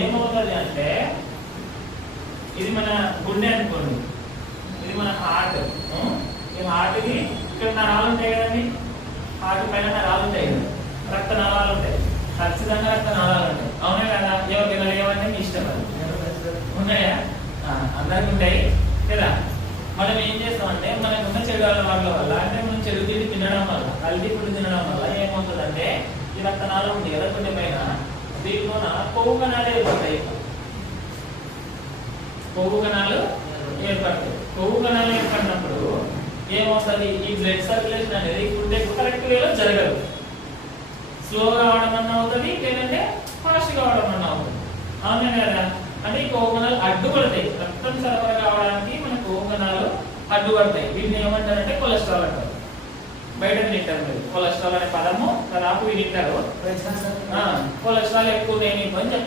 ఏమవుతుంది అంటే ఇది మన గుండె అనుకోండి, ఇది మన హార్ట్. ఈ హార్ట్కి ఇక్కడ నరాలు ఉంటాయి కదండి, హార్ట్ పైన నరాలు ఉంటాయి కదా, రక్త నాళాలు ఉంటాయి, ఖచ్చితంగా రక్త నాళాలు ఉంటాయి. అవునా కదా? ఎవరికైనా లేవంటే మీ ఇష్టం, అది ఉన్నాయా? అందరికి ఉంటాయి కదా. మనం ఏం చేస్తామంటే మనకున్న చెడు అలవాట్ల వల్ల, అంటే మనం చెడు తిండి తినడం వల్ల, కల్తీ ఫుడ్ తినడం వల్ల ఏమవుతుందంటే ఈ రక్తనాళం ఉంది కదా కొన్ని పైన, దీనిలోన కొవ్వు కణాలు ఏర్పడతాయి. కొవ్వు కణాలు ఏర్పడతాయి. కొవ్వు కణాలు ఏర్పడినప్పుడు ఏమవుతుంది, ఈ బ్లడ్ సర్క్యులేషన్ అనేది గుండెకు కరెక్ట్ వేలో జరగదు. స్లోగా అవడం అన్న అవుతుంది, లేదంటే ఫాస్ట్ గా అవడం అన్న అవుతుంది. అవునా కదా? అంటే ఈ కొవ్వు కణాలు అడ్డుపడతాయి, రక్తం సరఫరా కావడానికి మన కొవ్వు కణాలు అడ్డుపడతాయి. వీటిని ఏమంటారంటే కొలెస్ట్రాల్ అంటారు. బయట తింటారు కొలెస్ట్రాల్ అనే పదము దాదాపు వింటారు. కొలెస్ట్రాల్ ఎక్కువ నేను అని చెప్తారు.